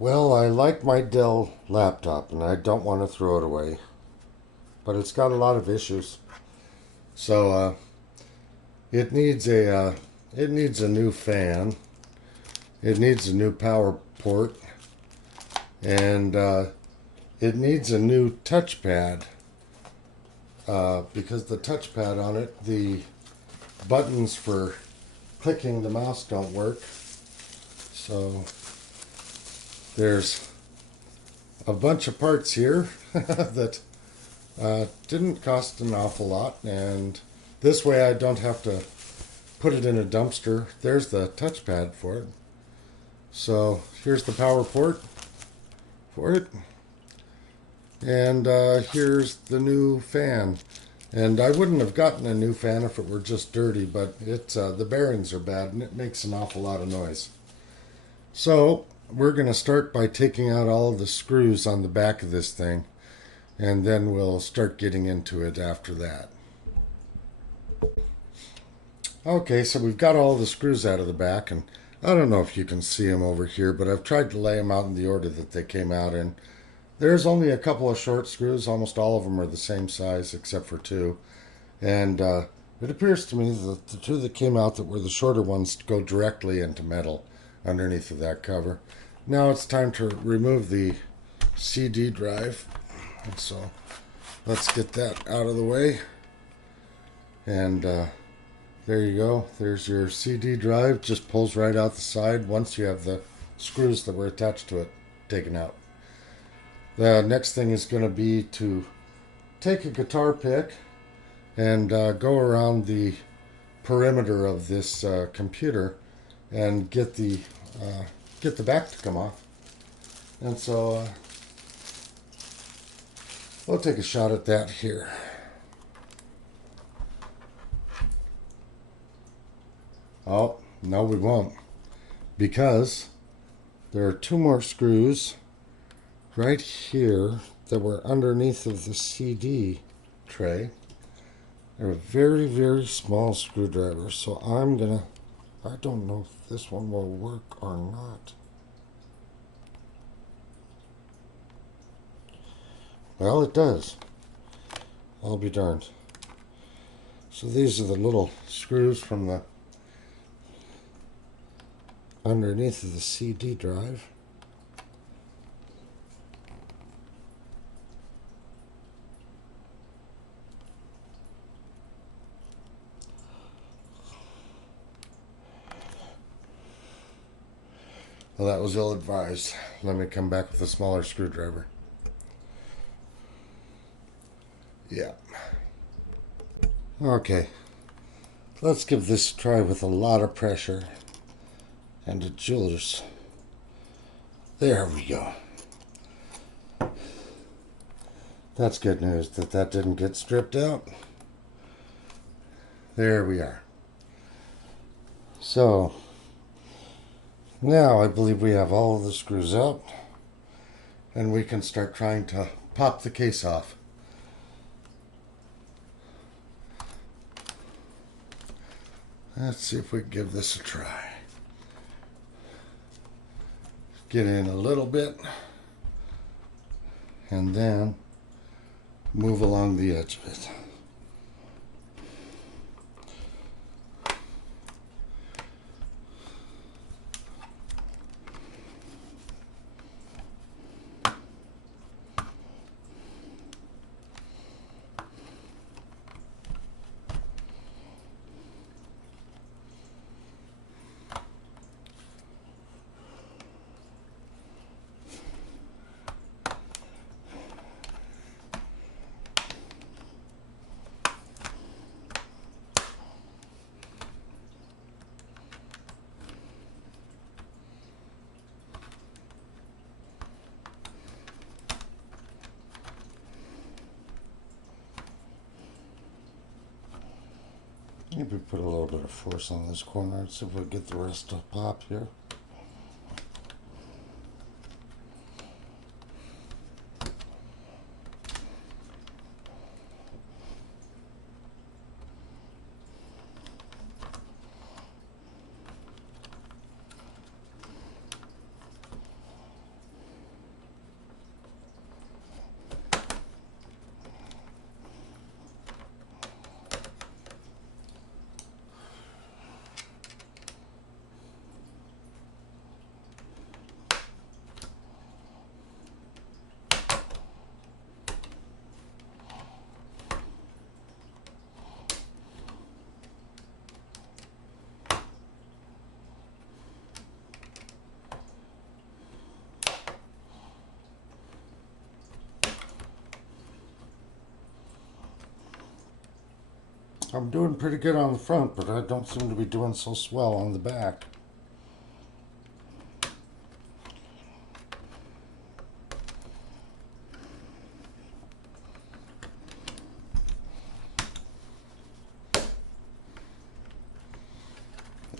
Well, I like my Dell laptop and I don't want to throw it away, but it's got a lot of issues. So it needs a new fan. It needs a new power port, and it needs a new touchpad because the touchpad on it, the buttons for clicking the mouse don't work. So there's a bunch of parts here that didn't cost an awful lot, and this way I don't have to put it in a dumpster. There's the touchpad for it. So here's the power port for it, and here's the new fan. And I wouldn't have gotten a new fan if it were just dirty, but it's the bearings are bad and it makes an awful lot of noise. So we're going to start by taking out all of the screws on the back of this thing, and then we'll start getting into it after that. Okay, so we've got all the screws out of the back, and I don't know if you can see them over here, but I've tried to lay them out in the order that they came out in. There's only a couple of short screws. Almost all of them are the same size except for two. And it appears to me that the two that came out that were the shorter ones go directly into metal underneath of that cover. Now it's time to remove the CD drive. And so let's get that out of the way. And there you go. There's your CD drive. Just pulls right out the side once you have the screws that were attached to it taken out. The next thing is going to be to take a guitar pick and go around the perimeter of this computer and get the back to come off. And so we'll take a shot at that here. Oh, no, we won't, because there are two more screws right here that were underneath of the CD tray. They're a very, very small screwdriver, so I don't know if this one will work or not. Well, it does. I'll be darned. So these are the little screws from the underneath of the CD drive. Well, that was ill-advised. Let me come back with a smaller screwdriver. Yeah. Okay. Let's give this a try with a lot of pressure and a jewelers. There we go. That's good news that didn't get stripped out. There we are. So now I believe we have all of the screws out, and we can start trying to pop the case off. Let's see if we can give this a try. Get in a little bit, and then move along the edge of it. Maybe put a little bit of force on this corner and see if we get the rest to pop here. I'm doing pretty good on the front, but I don't seem to be doing so swell on the back.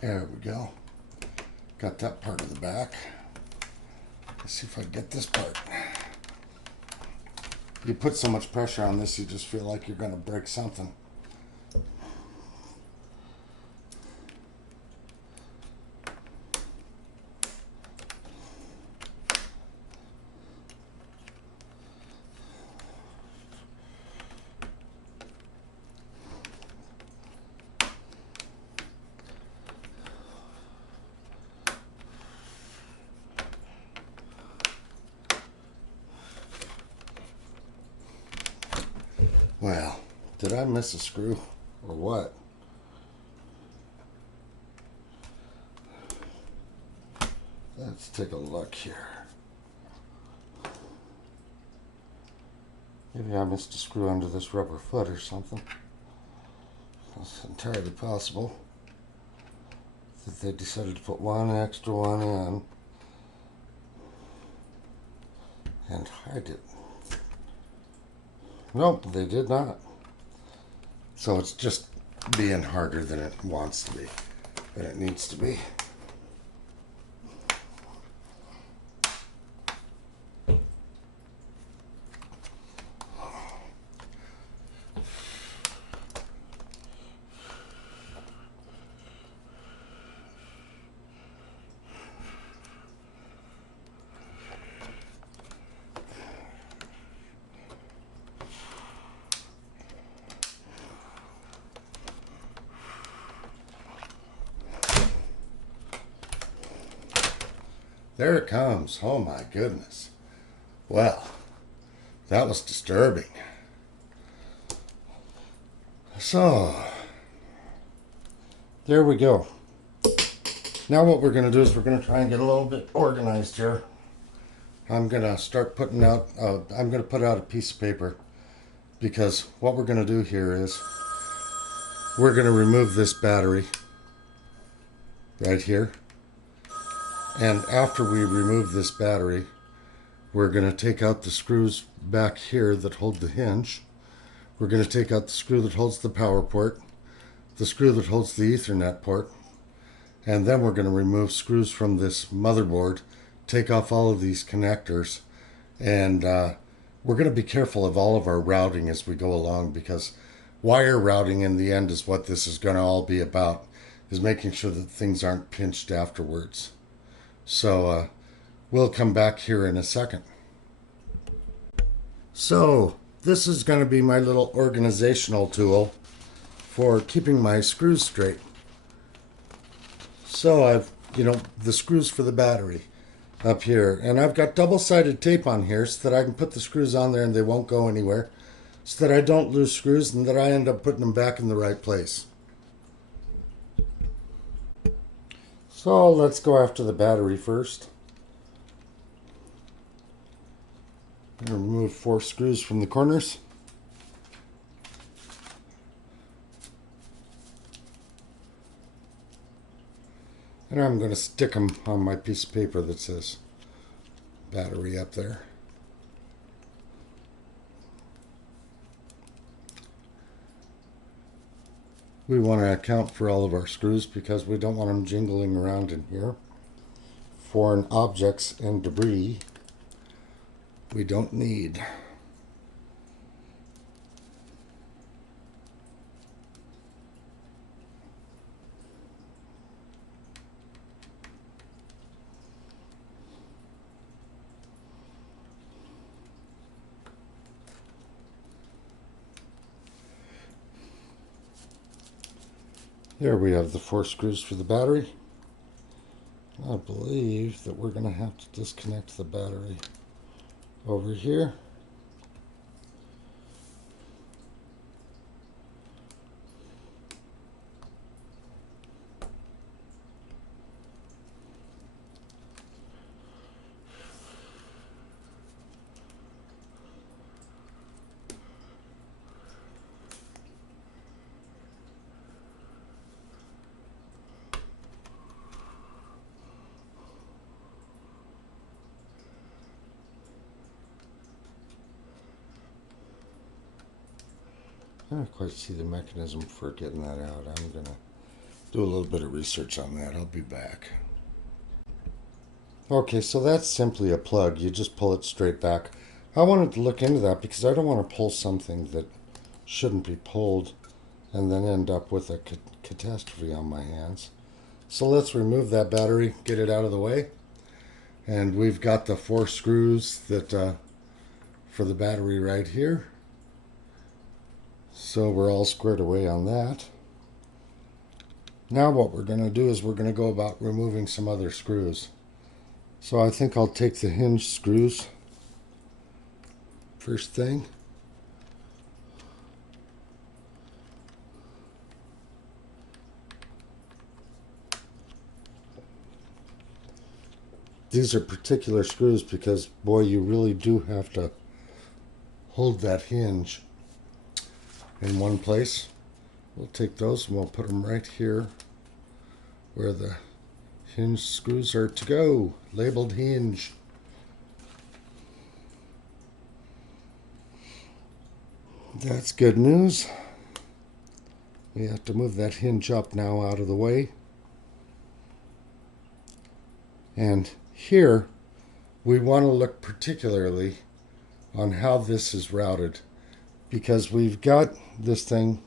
There we go. Got that part of the back. Let's see if I can get this part. You put so much pressure on this, you just feel like you're going to break something. Well, did I miss a screw or what? Let's take a look here. Maybe I missed a screw under this rubber foot or something. That's entirely possible that they decided to put one extra one in and hide it. Nope, they did not. So it's just being harder than it wants to be, than it needs to be. There it comes. Oh my goodness. Well, that was disturbing. So, there we go. Now what we're going to do is we're going to try and get a little bit organized here. I'm going to start putting out, I'm going to put out a piece of paper, because what we're going to do here is we're going to remove this battery right here. And after we remove this battery, we're going to take out the screws back here that hold the hinge. We're going to take out the screw that holds the power port, the screw that holds the Ethernet port, and then we're going to remove screws from this motherboard, take off all of these connectors, and we're going to be careful of all of our routing as we go along, because wire routing in the end is what this is going to all be about, is making sure that things aren't pinched afterwards. So we'll come back here in a second. So this is going to be my little organizational tool for keeping my screws straight. So I've, the screws for the battery up here, and I've got double-sided tape on here so that I can put the screws on there and they won't go anywhere, so that I don't lose screws and that I end up putting them back in the right place. So let's go after the battery first. I'm going to remove 4 screws from the corners. And I'm going to stick them on my piece of paper that says battery up there. We want to account for all of our screws because we don't want them jingling around in here. Foreign objects and debris we don't need. There we have the 4 screws for the battery. I believe that we're going to have to disconnect the battery over here. I don't quite see the mechanism for getting that out. I'm going to do a little bit of research on that. I'll be back. Okay, so that's simply a plug. You just pull it straight back. I wanted to look into that because I don't want to pull something that shouldn't be pulled and then end up with a catastrophe on my hands. So let's remove that battery, get it out of the way. And we've got the 4 screws that for the battery right here. So we're all squared away on that. Now what we're going to do is we're going to go about removing some other screws. So I think I'll take the hinge screws first thing. These are particular screws because, boy, you really do have to hold that hinge in one place. We'll take those and we'll put them right here where the hinge screws are to go, labeled hinge. That's good news. We have to move that hinge up now out of the way. And here we want to look particularly on how this is routed, because we've got this thing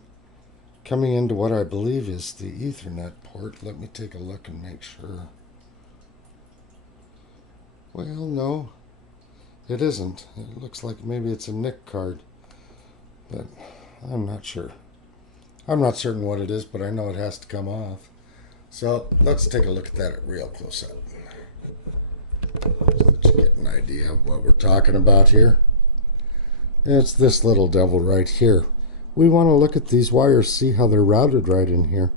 coming into what I believe is the Ethernet port. Let me take a look and make sure. Well, no, it isn't. It looks like maybe it's a NIC card, but I'm not sure. I'm not certain what it is, but I know it has to come off. So let's take a look at that at real close up, so that you get an idea of what we're talking about here. It's this little devil right here. We want to look at these wires, see how they're routed right in here.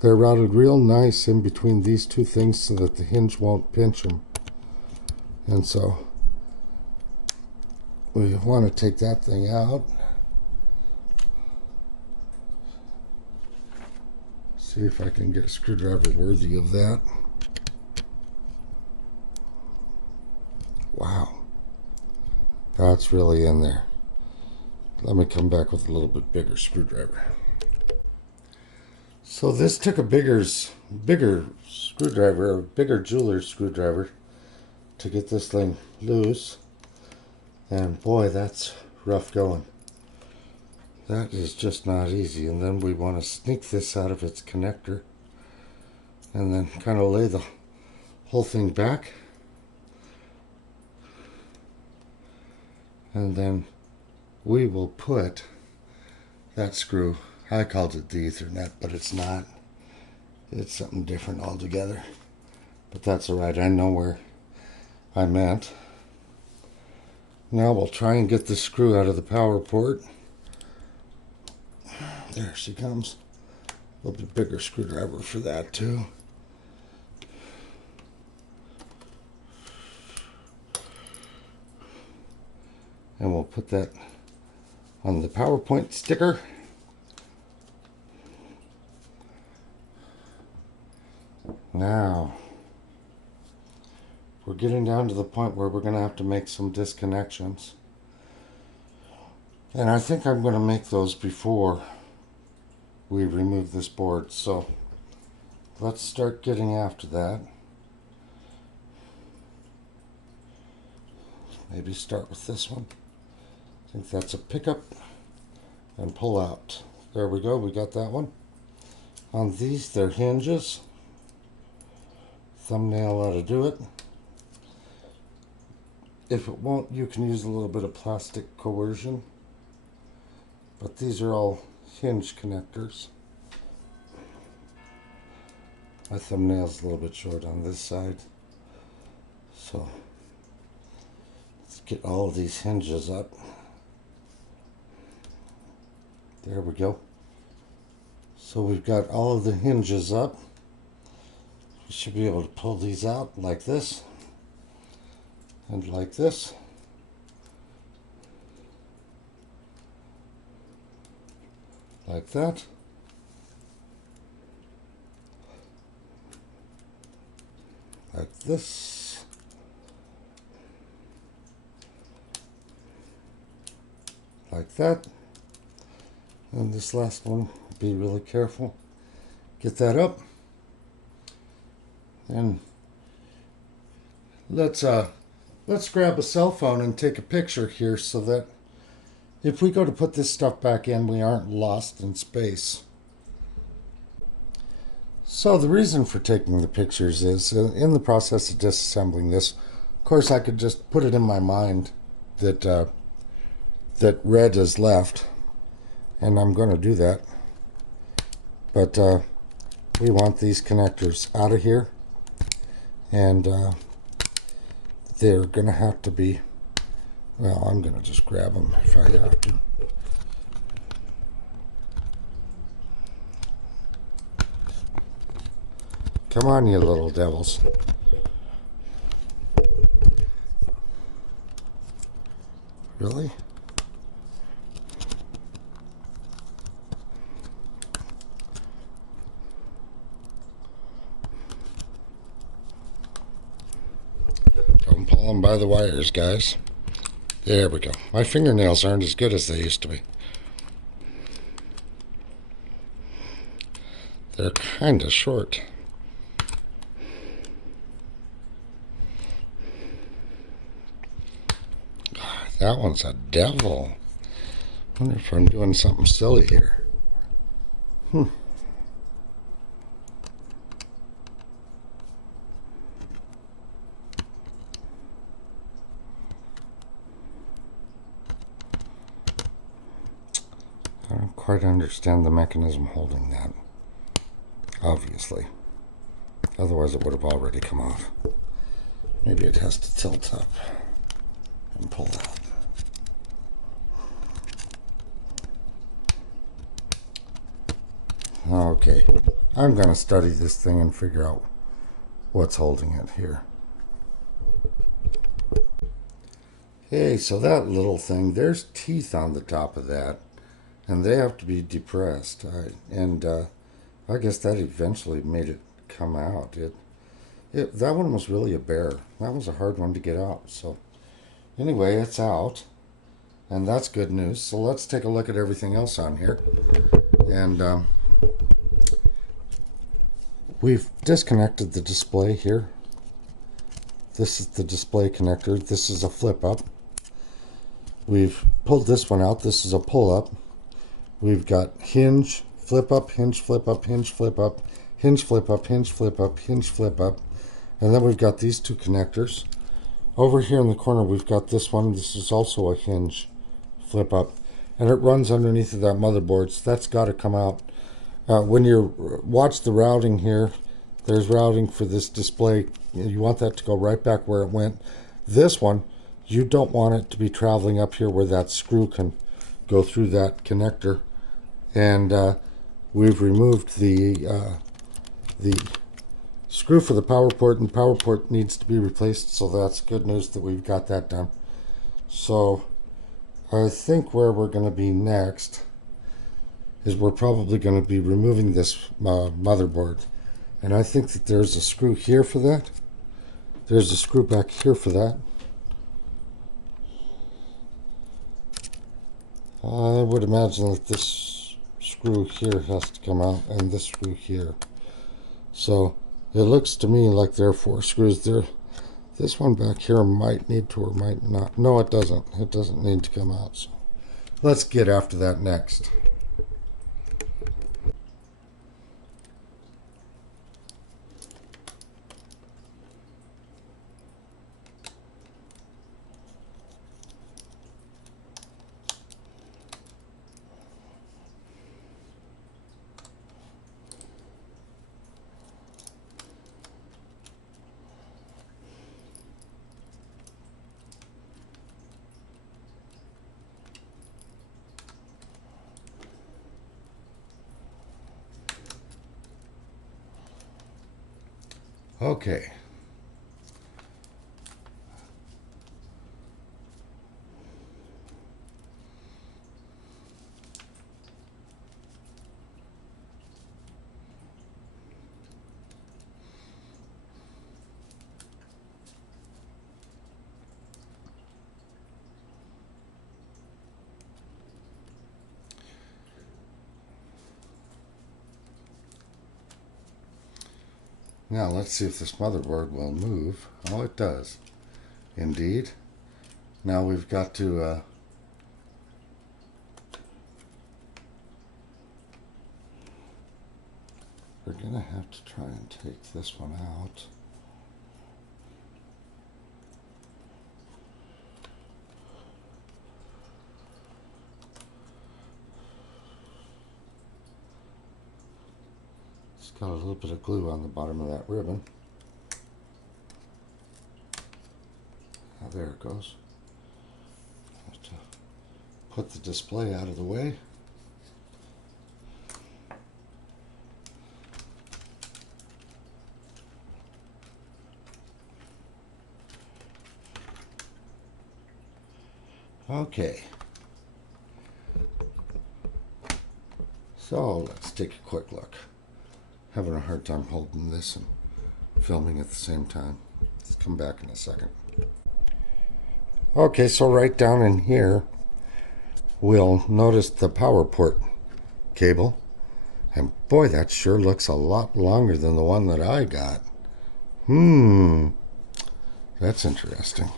They're routed real nice in between these two things so that the hinge won't pinch them. And so we want to take that thing out. See if I can get a screwdriver worthy of that. Wow, that's really in there. Let me come back with a little bit bigger screwdriver. So this took a bigger screwdriver, a bigger jeweler's screwdriver to get this thing loose. And boy, that's rough going. That is just not easy. And then we want to sneak this out of its connector and then kind of lay the whole thing back. And then we will put that screw, I called it the Ethernet, but it's not. It's something different altogether. But that's all right, I know where I meant. Now we'll try and get the screw out of the power port. There she comes. A little bit bigger screwdriver for that too. And we'll put that on the PowerPoint sticker. Now, we're getting down to the point where we're going to have to make some disconnections. And I think I'm going to make those before we remove this board. So let's start getting after that. Maybe start with this one. I think that's a pickup and pull out. There we go, we got that one. On these, they're hinges. Thumbnail ought to do it. If it won't, you can use a little bit of plastic coercion. But these are all hinge connectors. My thumbnail's a little bit short on this side. So let's get all of these hinges up. There we go. So we've got all of the hinges up. We should be able to pull these out like this and like this. Like that. Like this. Like that. And this last one, be really careful. Get that up. And let's grab a cell phone and take a picture here so that if we go to put this stuff back in, we aren't lost in space. So the reason for taking the pictures is in the process of disassembling this, of course I could just put it in my mind that that red is left, and I'm going to do that. But we want these connectors out of here, and they're going to have to be, well, I'm going to just grab them if I have to. Come on, you little devils. Really? Don't pull them by the wires, guys. There we go. My fingernails aren't as good as they used to be. They're kind of short. That one's a devil. I wonder if I'm doing something silly here. I'm I don't quite understand the mechanism holding that. Obviously. Otherwise it would have already come off. Maybe it has to tilt up and pull out. Okay, I'm going to study this thing and figure out what's holding it here. Okay, so that little thing, there's teeth on the top of that, and they have to be depressed. I guess that eventually made it come out. That one was really a bear. That was a hard one to get out. So anyway, it's out, and that's good news. So let's take a look at everything else on here. And we've disconnected the display here. This is the display connector. This is a flip up. We've pulled this one out. This is a pull up. We've got hinge, flip up, hinge, flip up, hinge, flip up, hinge, flip up, hinge, flip up, hinge, flip up. And then we've got these two connectors. Over here in the corner, we've got this one. This is also a hinge, flip up. And it runs underneath of that motherboard, so that's got to come out. When you watch the routing here, there's routing for this display. You want that to go right back where it went. This one, you don't want it to be traveling up here where that screw can go through that connector. And we've removed the screw for the power port, and the power port needs to be replaced, so that's good news that we've got that done. So I think where we're going to be next is we're probably going to be removing this motherboard. And I think that there's a screw here for that. There's a screw back here for that. I would imagine that this screw here has to come out, and this screw here. So it looks to me like there are 4 screws there. This one back here might need to or might not. No, it doesn't. It doesn't need to come out. So let's get after that next. Okay. Now let's see if this motherboard will move. Oh, it does. Indeed. Now we've got to we're gonna have to try and take this one out. It's got a little bit of glue on the bottom of that ribbon. Oh, there it goes. Have to put the display out of the way. Okay. So let's take a quick look. Having a hard time holding this and filming at the same time. Let's come back in a second. Okay, so right down in here, we'll notice the power port cable. And boy, that sure looks a lot longer than the one that I got. That's interesting.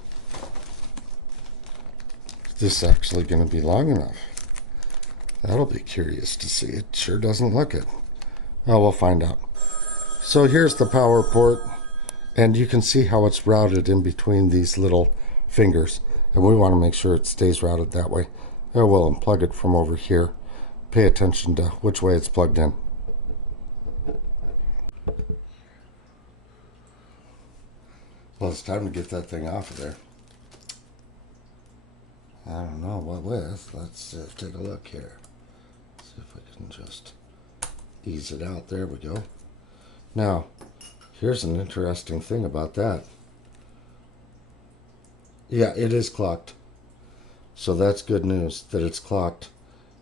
Is this actually going to be long enough? That'll be curious to see. It sure doesn't look it. Oh, we'll find out. So here's the power port, and you can see how it's routed in between these little fingers, and we want to make sure it stays routed that way. Oh, we'll unplug it from over here. Pay attention to which way it's plugged in. Well, it's time to get that thing off of there. I don't know what with. Let's take a look here. See if I can just ease it out. There we go. Now, here's an interesting thing about that. Yeah, it is clocked. So that's good news that it's clocked.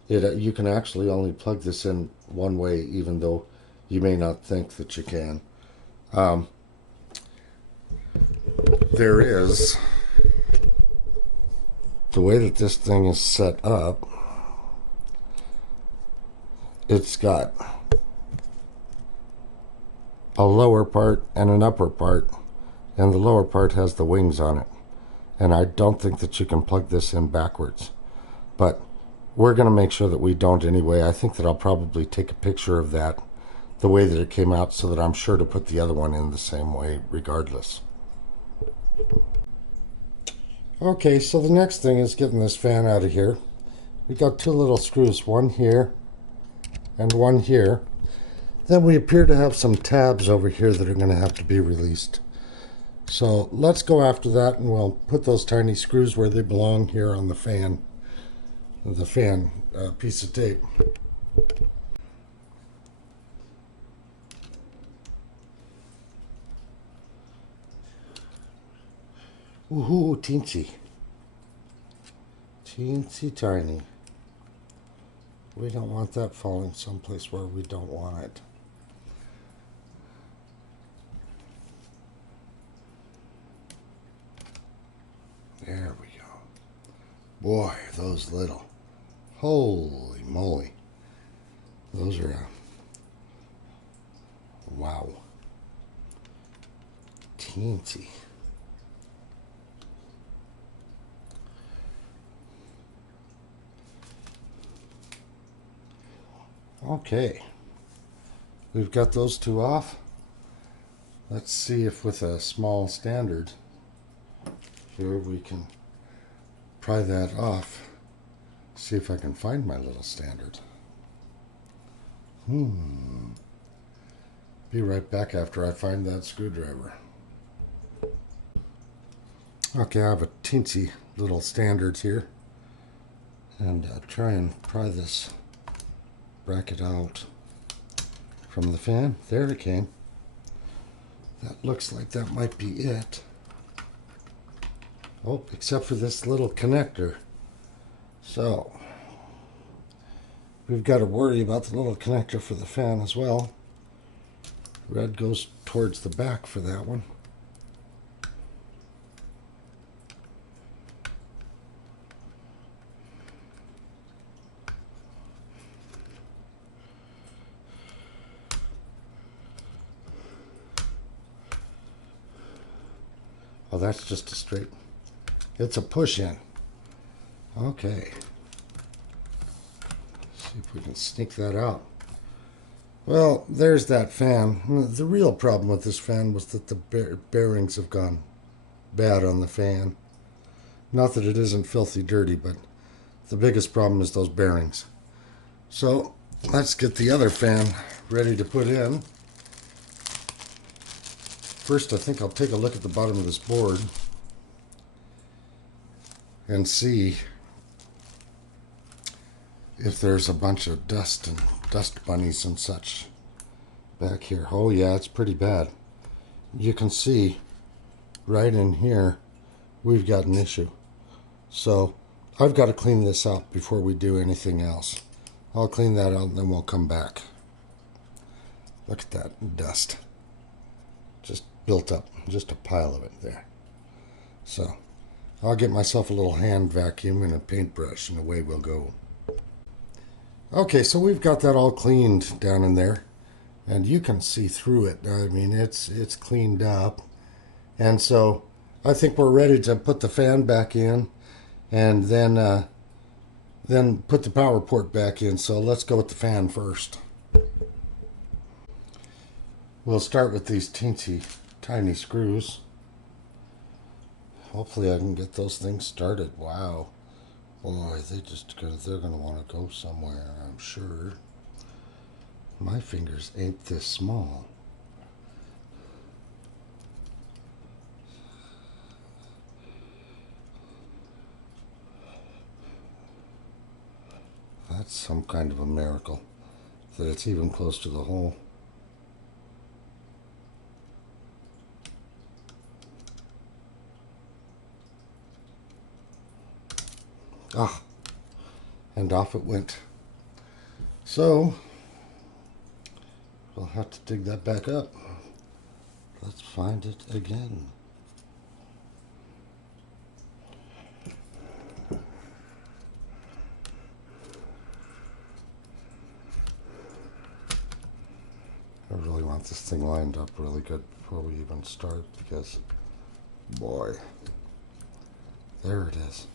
You can actually only plug this in one way, even though you may not think that you can. There is, the way that this thing is set up, it's got a lower part and an upper part, and the lower part has the wings on it. And I don't think that you can plug this in backwards, but we're going to make sure that we don't anyway. I think that I'll probably take a picture of that, the way that it came out, so that I'm sure to put the other one in the same way regardless. Okay, so the next thing is getting this fan out of here. We got two little screws, one here and one here. Then we appear to have some tabs over here that are going to have to be released. So let's go after that, and we'll put those tiny screws where they belong here on the fan piece of tape. Woohoo, teensy. Teensy tiny. We don't want that falling someplace where we don't want it. There we go. Boy, those little. Holy moly. Those are wow. Teensy. Okay, we've got those two off. Let's see if with a small standard here we can pry that off. See if I can find my little standard. Be right back after I find that screwdriver. Okay, I have a teensy little standard here, and try and pry this bracket out from the fan. There it came. That looks like that might be it. Oh, except for this little connector. So we've got to worry about the little connector for the fan as well. Red goes towards the back for that one. that's just a straight, it's a push in. Okay. See if we can sneak that out. Well, there's that fan. The real problem with this fan was that the bearings have gone bad on the fan. Not that it isn't filthy dirty, but the biggest problem is those bearings. So let's get the other fan ready to put in. First, I think I'll take a look at the bottom of this board and see if there's a bunch of dust and dust bunnies and such back here. Oh yeah, it's pretty bad. You can see right in here we've got an issue. So I've got to clean this out before we do anything else. I'll clean that out and then we'll come back. Look at that dust. Just built up, just a pile of it there. So I'll get myself a little hand vacuum and a paintbrush and away we'll go. Okay, so we've got that all cleaned down in there, and you can see through it. I mean, it's cleaned up, and so I think we're ready to put the fan back in, and then put the power port back in. So let's go with the fan first. We'll start with these teensy tiny screws. Hopefully I can get those things started. Wow. Boy, they're gonna want to go somewhere, I'm sure. My fingers ain't this small. That's some kind of a miracle that it's even close to the hole. Ah, and off it went. So we'll have to dig that back up. Let's find it again. I really want this thing lined up really good before we even start, because boy, there it is.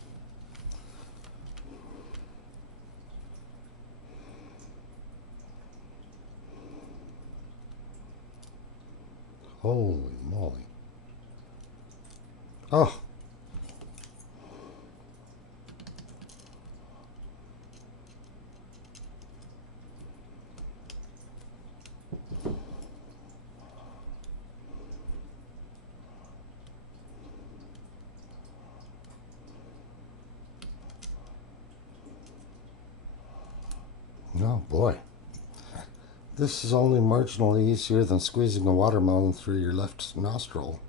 Holy moly. Oh. Oh boy. This is only marginally easier than squeezing a watermelon through your left nostril.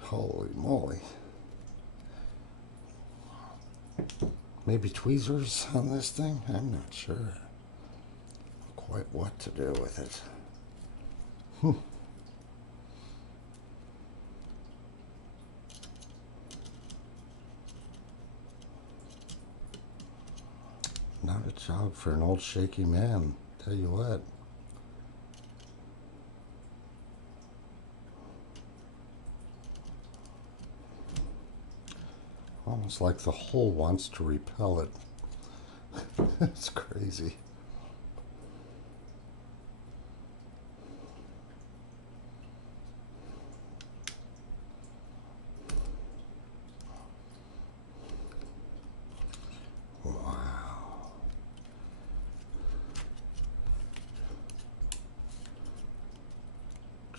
Holy moly. Maybe tweezers on this thing? I'm not sure quite what to do with it. Not a job for an old shaky man. Tell you what. Almost like the hole wants to repel it. It's crazy.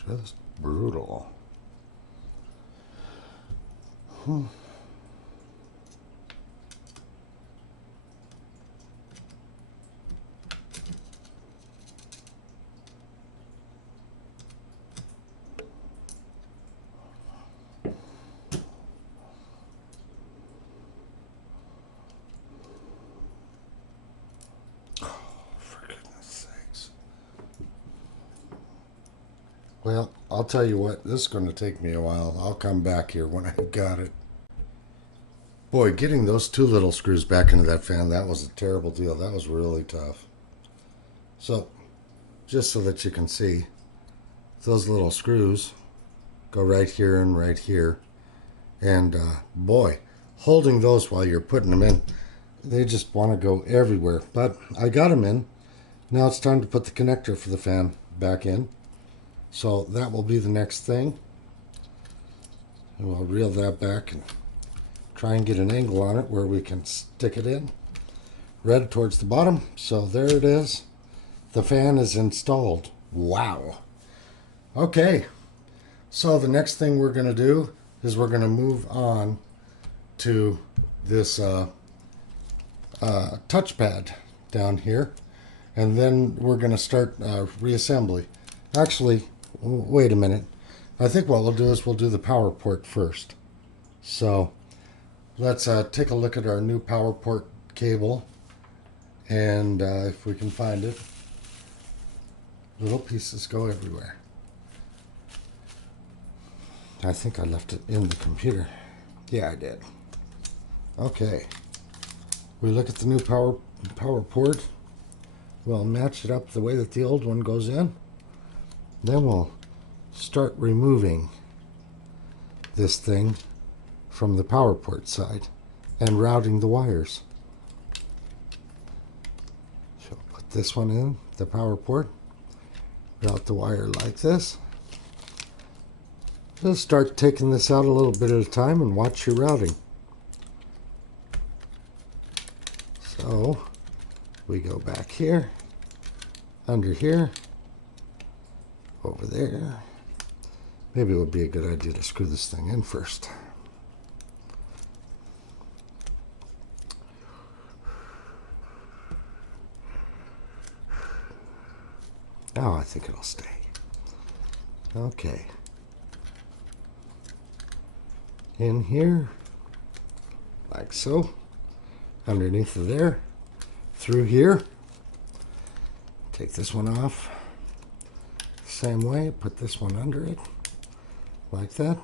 Just brutal. Well, I'll tell you what, this is going to take me a while. I'll come back here when I've got it. Boy, getting those two little screws back into that fan, that was a terrible deal. That was really tough. So, just so that you can see, those little screws go right here and right here. And boy, holding those while you're putting them in, they just want to go everywhere. But I got them in. Now it's time to put the connector for the fan back in. So that will be the next thing. And we'll reel that back and try and get an angle on it where we can stick it in. Red towards the bottom. So there it is. The fan is installed. Wow. Okay. So the next thing we're going to do is we're going to move on to this touchpad down here. And then we're going to start reassembly. Actually, wait a minute. I think what we'll do is we'll do the power port first. So let's take a look at our new power port cable. And if we can find it, little pieces go everywhere. I think I left it in the computer. Yeah, I did. Okay. We look at the new power port. We'll match it up the way that the old one goes in. Then we'll start removing this thing from the power port side and routing the wires. So put this one in the power port, route the wire like this. Just start taking this out a little bit at a time and watch your routing. So we go back here, under here, over there. Maybe it would be a good idea to screw this thing in first. Oh, I think it'll stay. Okay. In here, like so. Underneath of there, through here. Take this one off. Same way, put this one under it, like that.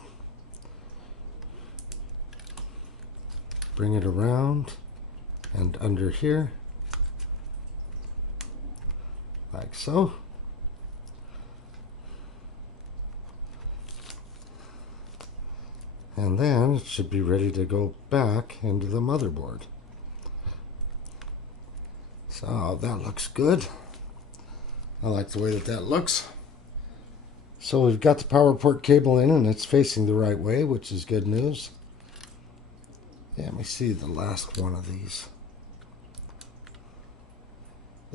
Bring it around and under here, like so. And then it should be ready to go back into the motherboard. So that looks good. I like the way that that looks. So we've got the power port cable in and it's facing the right way, which is good news. Yeah, let me see the last one of these.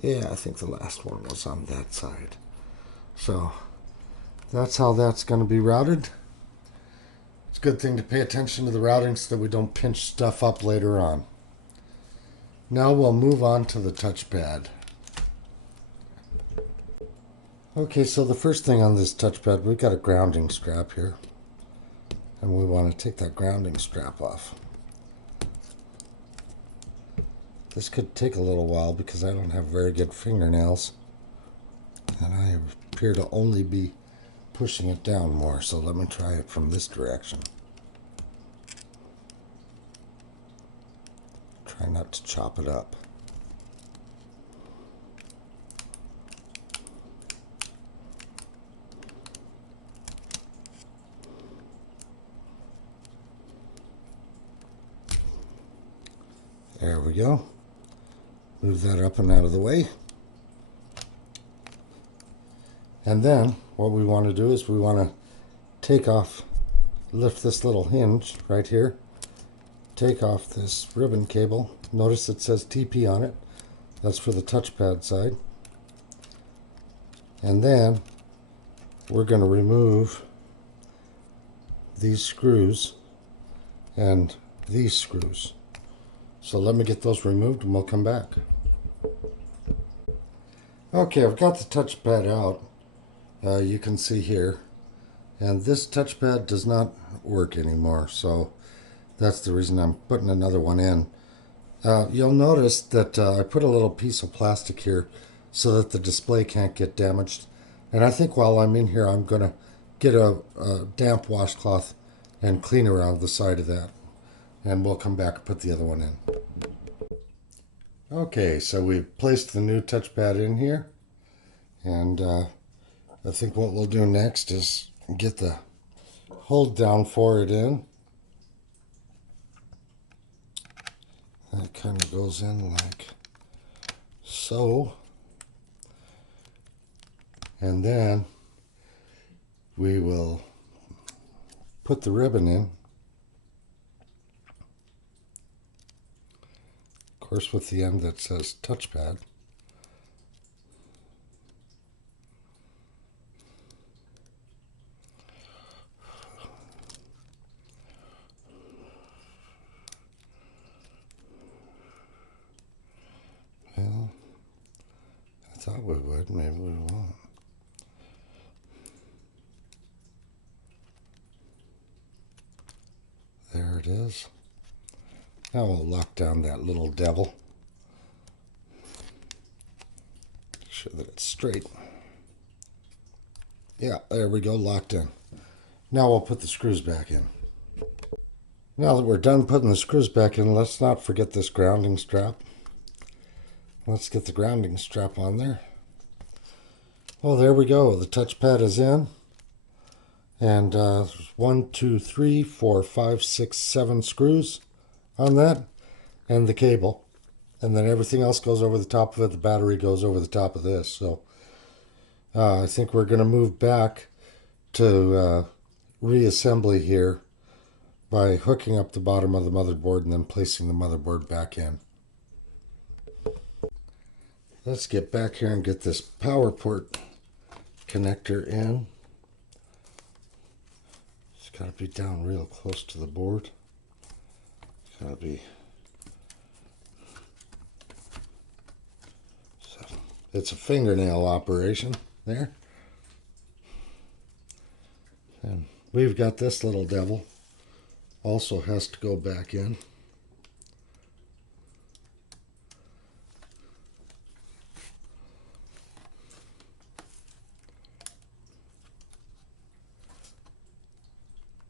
Yeah, I think the last one was on that side. So that's how that's going to be routed. It's a good thing to pay attention to the routing so that we don't pinch stuff up later on. Now we'll move on to the touchpad. Okay, so the first thing on this touchpad, we've got a grounding strap here. And we want to take that grounding strap off. This could take a little while because I don't have very good fingernails. And I appear to only be pushing it down more, so let me try it from this direction. Try not to chop it up. There we go. Move that up and out of the way. And then what we want to do is we want to take off, lift this little hinge right here, take off this ribbon cable. Notice it says TP on it. That's for the touchpad side. And then we're going to remove these screws and these screws. So let me get those removed and we'll come back. Okay, I've got the touchpad out. You can see here. And this touchpad does not work anymore, so that's the reason I'm putting another one in. You'll notice that I put a little piece of plastic here so that the display can't get damaged. And I think while I'm in here, I'm going to get a damp washcloth and clean around the side of that. And we'll come back and put the other one in. Okay, so we've placed the new touchpad in here. And I think what we'll do next is get the hold down for it in. That kind of goes in like so. And then we will put the ribbon in. Of course, with the end that says Touchpad. Well, I thought we would, maybe we won't. There it is. Now we'll lock down that little devil. Make sure that it's straight. Yeah, there we go, locked in. Now we'll put the screws back in. Now that we're done putting the screws back in, let's not forget this grounding strap. Let's get the grounding strap on there. Well, there we go. The touchpad is in. And 1, 2, 3, 4, 5, 6, 7 screws on that. And the cable. And then everything else goes over the top of it. The battery goes over the top of this. So I think we're going to move back to reassembly here by hooking up the bottom of the motherboard and then placing the motherboard back in. Let's get back here and get this power port connector in. It's got to be down real close to the board. It's got to be. So it's a fingernail operation there. And we've got this little devil. Also has to go back in.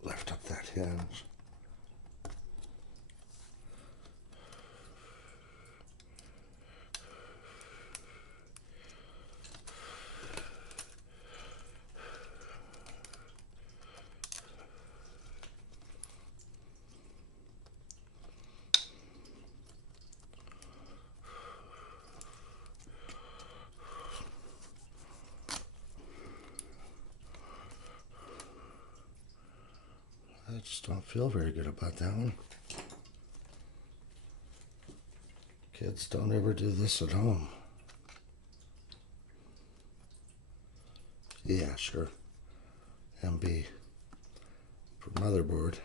Lift up that hinge. I just don't feel very good about that one. Kids don't ever do this at home. Yeah, sure. MB for motherboard.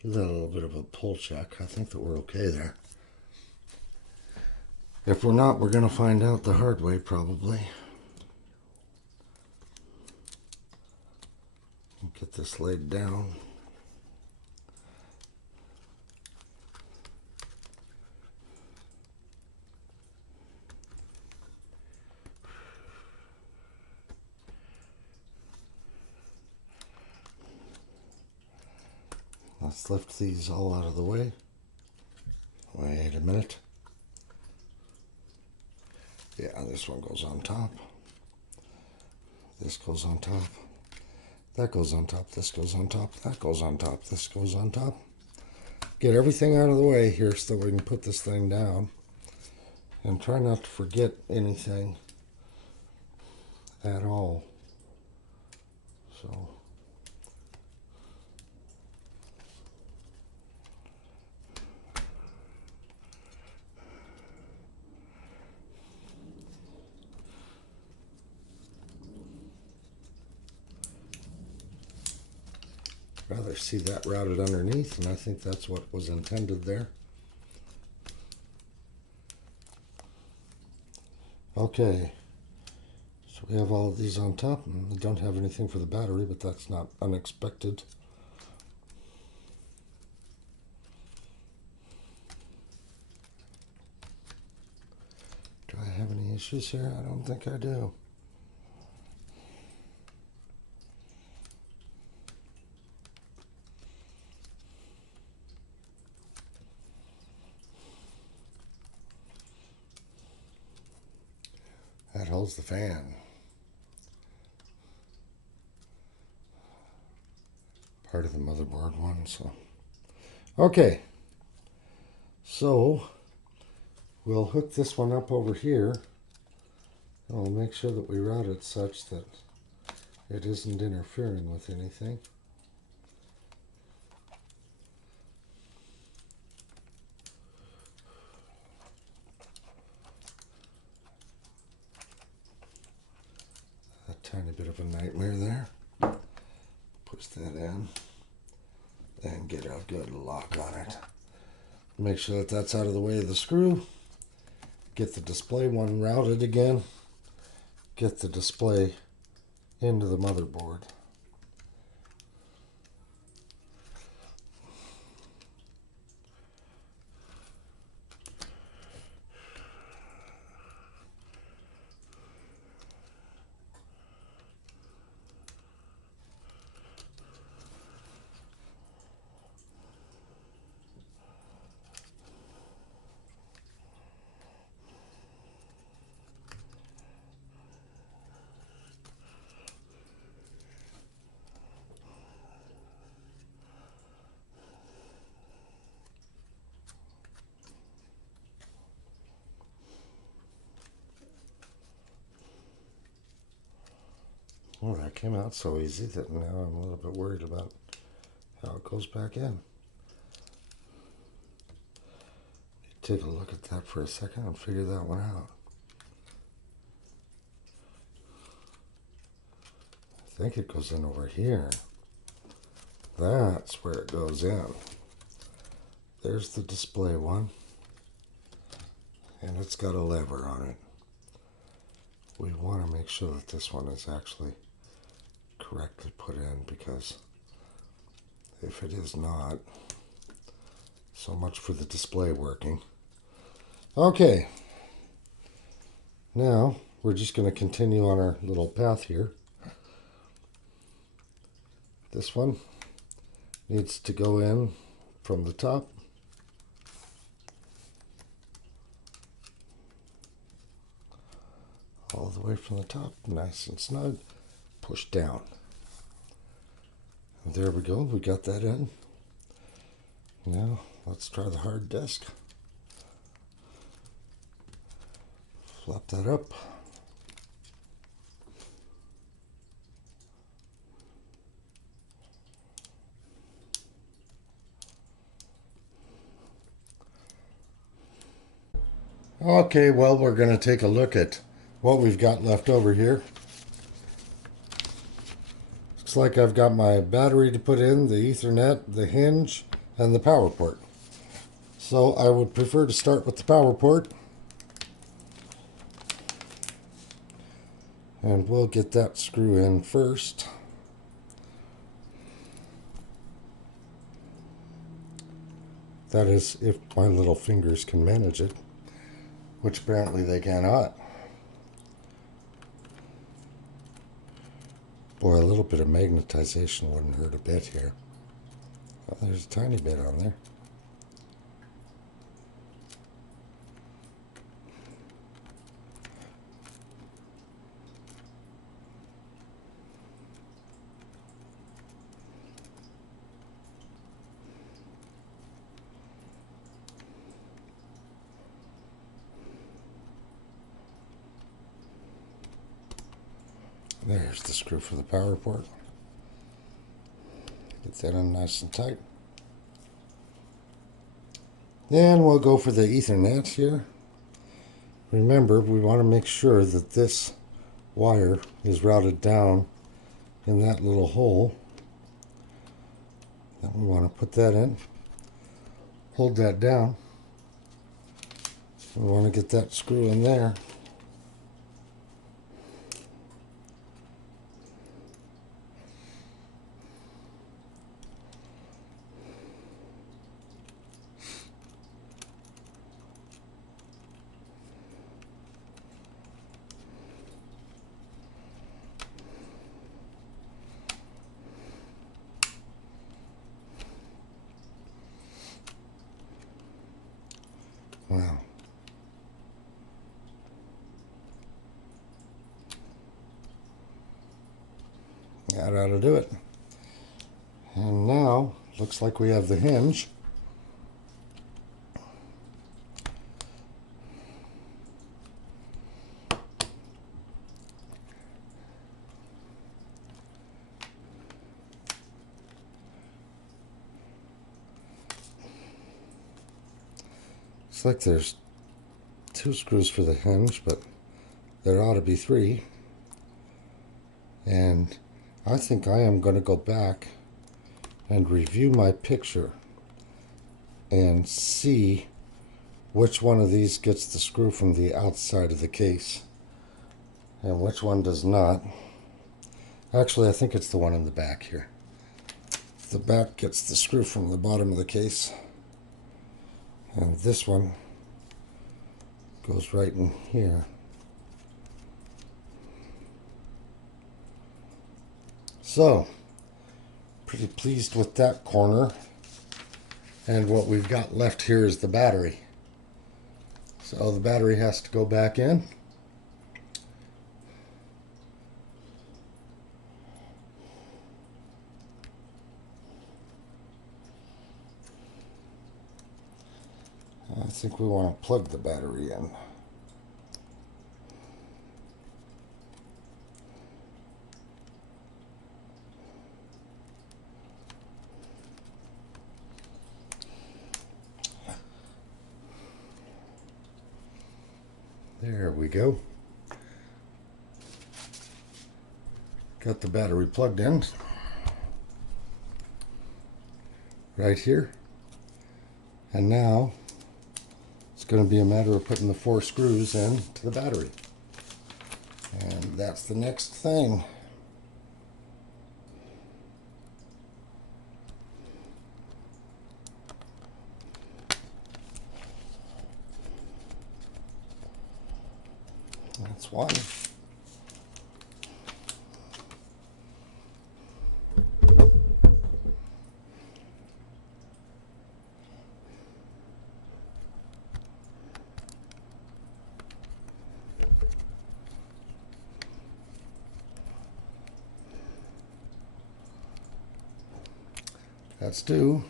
Give that a little bit of a pull check. I think that we're okay there. If we're not, we're going to find out the hard way probably. Get this laid down. Let's lift these all out of the way. Wait a minute. Yeah, this one goes on top. This goes on top. That goes on top. This goes on top. That goes on top. This goes on top. Get everything out of the way here so we can put this thing down. And try not to forget anything at all. So. Rather see that routed underneath, and I think that's what was intended there. Okay, so we have all of these on top, and we don't have anything for the battery, but that's not unexpected. Do I have any issues here? I don't think I do. That holds the fan. Part of the motherboard one, so. Okay. So, we'll hook this one up over here. And we'll make sure that we route it such that it isn't interfering with anything. A tiny bit of a nightmare there. Push that in and get a good lock on it. Make sure that that's out of the way of the screw. Get the display one routed again. Get the display into the motherboard. Well, that came out so easy that now I'm a little bit worried about how it goes back in. Take a look at that for a second and figure that one out. I think it goes in over here. That's where it goes in. There's the display one. And it's got a lever on it. We want to make sure that this one is actually correctly put in, because if it is not, so much for the display working. Okay, now we're just going to continue on our little path here. This one needs to go in from the top. All the way from the top, nice and snug. Push down. And there we go, we got that in. Now, let's try the hard disk. Flop that up. Okay, well, we're going to take a look at what we've got left over here. Looks like I've got my battery to put in, the Ethernet, the hinge, and the power port. So I would prefer to start with the power port. And we'll get that screw in first. That is, if my little fingers can manage it, which apparently they cannot. Boy, a little bit of magnetization wouldn't hurt a bit here. Well, there's a tiny bit on there. There's the screw for the power port. Get that in nice and tight. Then we'll go for the Ethernet here. Remember, we want to make sure that this wire is routed down in that little hole. Then we want to put that in. Hold that down. We want to get that screw in there. That ought to do it. And now, looks like we have the hinge. Looks like there's 2 screws for the hinge, but there ought to be 3. And I think I am going to go back and review my picture and see which one of these gets the screw from the outside of the case and which one does not. Actually, I think it's the one in the back here. The back gets the screw from the bottom of the case, and this one goes right in here. So, pretty pleased with that corner. And what we've got left here is the battery. So the battery has to go back in. I think we want to plug the battery in. There we go. Got the battery plugged in right here. And now it's going to be a matter of putting the 4 screws in to the battery. And that's the next thing. That's one. That's 2.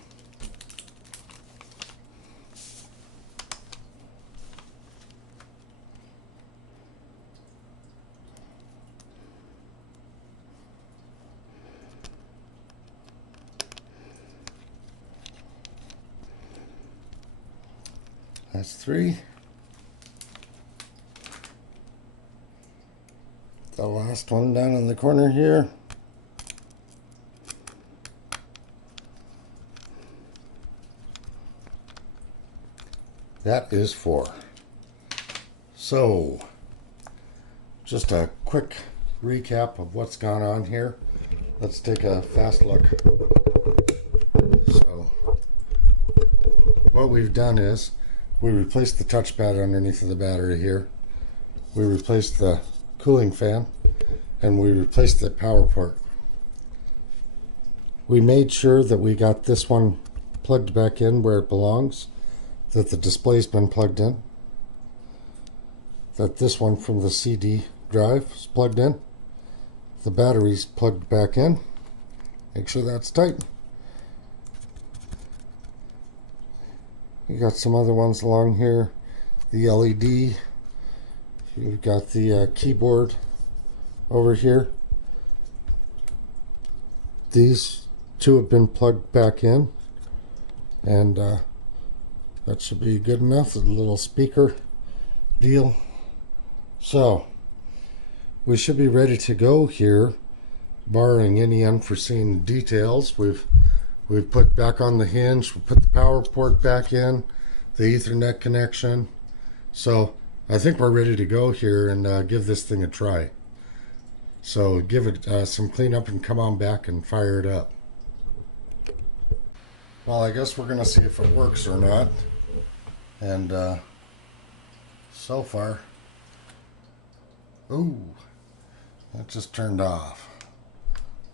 That's 3. The last one down in the corner here. That is 4. So, just a quick recap of what's gone on here. Let's take a fast look. So, what we've done is we replaced the touchpad underneath of the battery here. We replaced the cooling fan, and we replaced the power port. We made sure that we got this one plugged back in where it belongs, that the display's been plugged in, that this one from the CD drive is plugged in, the battery's plugged back in. Make sure that's tight. You got some other ones along here. The LED. You've got the keyboard over here. These 2 have been plugged back in, and that should be good enough. A little speaker deal. So we should be ready to go here, barring any unforeseen details. We've put back on the hinge, we put the power port back in, the Ethernet connection. So I think we're ready to go here and give this thing a try. So give it some cleanup and come on back and fire it up. Well, I guess we're going to see if it works or not. And so far, ooh, that just turned off.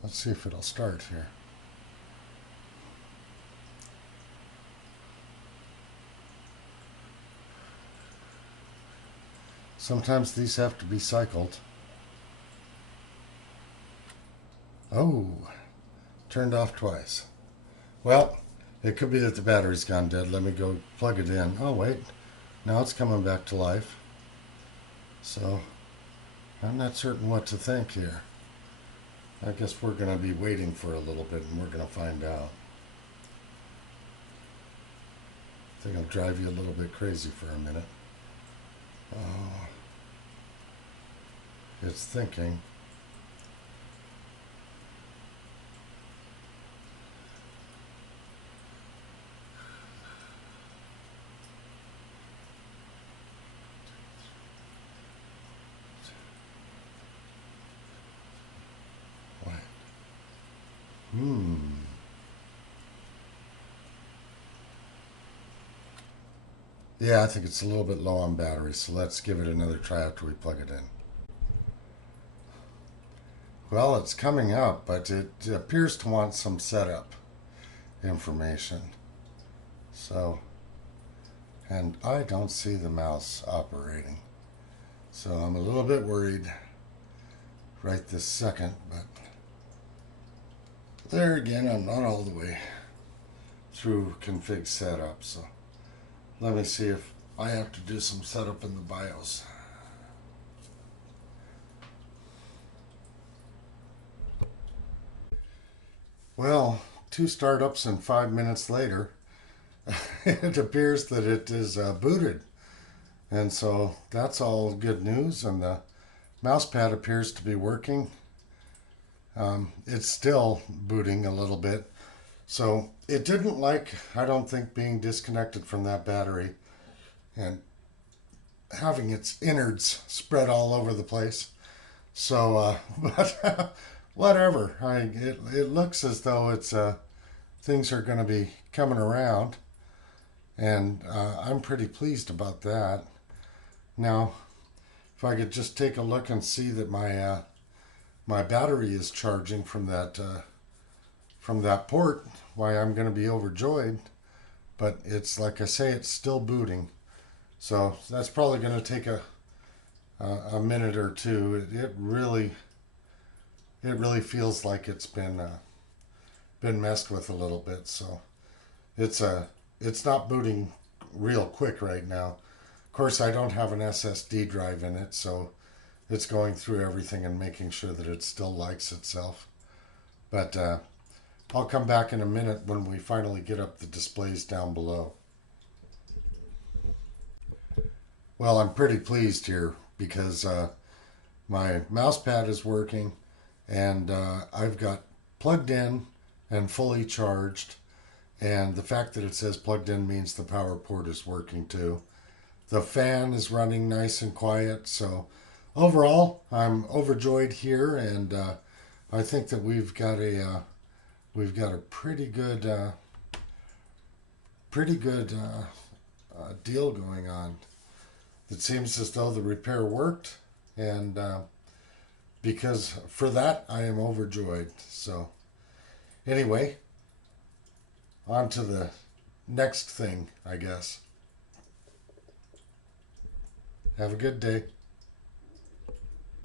Let's see if it'll start here. Sometimes these have to be cycled. Oh, turned off twice. Well, it could be that the battery's gone dead. Let me go plug it in. Oh, wait. Now it's coming back to life. So I'm not certain what to think here. I guess we're going to be waiting for a little bit and we're going to find out. I think I'll drive you a little bit crazy for a minute. Oh, it's thinking. What? Yeah, I think it's a little bit low on battery, so let's give it another try after we plug it in. Well, it's coming up, but it appears to want some setup information. So, and I don't see the mouse operating. So I'm a little bit worried right this second, but there again, I'm not all the way through config setup. So let me see if I have to do some setup in the BIOS. Well, 2 startups and 5 minutes later, it appears that it is booted. And so that's all good news, and the mouse pad appears to be working. It's still booting a little bit. So it didn't like, I don't think, being disconnected from that battery and having its innards spread all over the place. So, but whatever. It looks as though it's things are going to be coming around, and I'm pretty pleased about that. Now, if I could just take a look and see that my battery is charging from that port, why, I'm going to be overjoyed. But it's like I say, it's still booting, so that's probably going to take a minute or two. It really feels like it's been messed with a little bit. So it's not booting real quick right now. Of course, I don't have an SSD drive in it, so it's going through everything and making sure that it still likes itself. But I'll come back in a minute when we finally get up the displays down below. Well, I'm pretty pleased here because my mouse pad is working, and I've got plugged in and fully charged. And the fact that it says plugged in means the power port is working too. The fan is running nice and quiet. So overall, I'm overjoyed here, and I think that we've got a pretty good deal going on. It seems as though the repair worked, and because for that I am overjoyed. So anyway, on to the next thing, I guess. Have a good day.